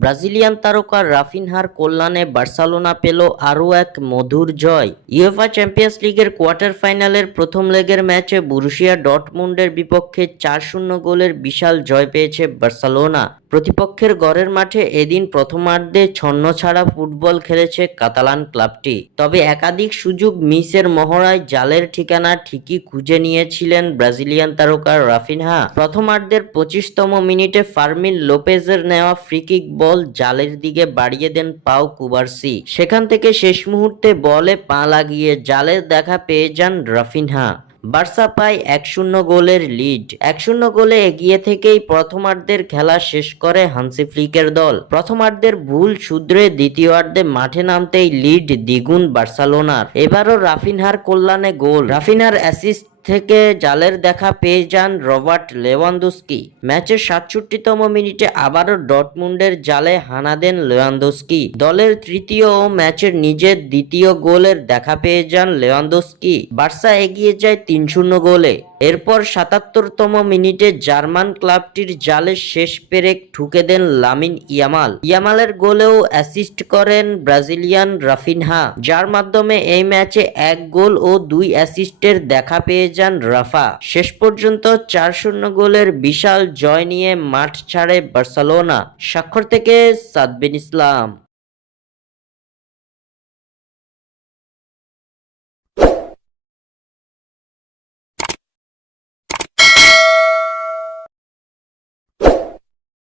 Brazilian তারকার রাফিনহার কল্যাণে বার্সালোনা পেল আরও এক মধুর জয়। ইউএফা চ্যাম্পিয়ন্স লিগের কোয়ার্টার ফাইনালের প্রথম লেগের ম্যাচে বুরুশিয়া ডটমুন্ডের বিপক্ষে চার শূন্য গোলের বিশাল জয় পেয়েছে বার্সেলোনা। প্রতিপক্ষের গড়ের মাঠে এদিন প্রথমার্ধে ছন্ন ছাড়া ফুটবল খেলেছে কাতালান ক্লাবটি। তবে একাধিক সুযোগ মিসের মহড়ায় জালের ঠিকানা ঠিকই খুঁজে নিয়েছিলেন ব্রাজিলিয়ান তারকা রাফিনহা। প্রথমার্ধের পঁচিশতম মিনিটে ফার্মিন লোপেজের নেওয়া ফ্রিকিক বল জালের দিকে বাড়িয়ে দেন পাও কুবার্সি। সেখান থেকে শেষ মুহূর্তে বলে পা লাগিয়ে জালের দেখা পেয়ে যান রাফিনহা। বার্সা পায় এক শূন্য গোলের লিড। এক শূন্য গোলে এগিয়ে থেকেই প্রথমার্ধের খেলা শেষ করে হানসি ফ্লিকের দল। প্রথমার্ধের ভুল শুধরে দ্বিতীয়ার্ধে মাঠে নামতেই লিড দ্বিগুণ বার্সালোনার। এবারও রাফিনহার কল্যাণে গোল। রাফিনহার অ্যাসিস্ট থেকে জালের দেখা পেয়ে যান রবার্ট লেওয়ান্দোস্কি। ম্যাচের সাতষট্টিতম মিনিটে আবারও ডটমুন্ডের জালে হানা দেন লেওয়ান্দোস্কি। দলের তৃতীয় ও ম্যাচের নিজের দ্বিতীয় গোলের দেখা পেয়ে যান লেওয়ান্দোস্কি। বার্সা এগিয়ে যায় তিন শূন্য গোলে। এরপর সাতাত্তরতম মিনিটে জার্মান ক্লাবটির জালে শেষ পেরেক ঠুকে দেন লামিন ইয়ামাল। ইয়ামালের গোলেও অ্যাসিস্ট করেন ব্রাজিলিয়ান রাফিনহা। যার মাধ্যমে এই ম্যাচে এক গোল ও দুই অ্যাসিস্টের দেখা পেয়ে যান রাফা। শেষ পর্যন্ত চার শূন্য গোলের বিশাল জয় নিয়ে মাঠ ছাড়ে বার্সেলোনা। স্বাক্ষর থেকে সাদবিন ইসলাম।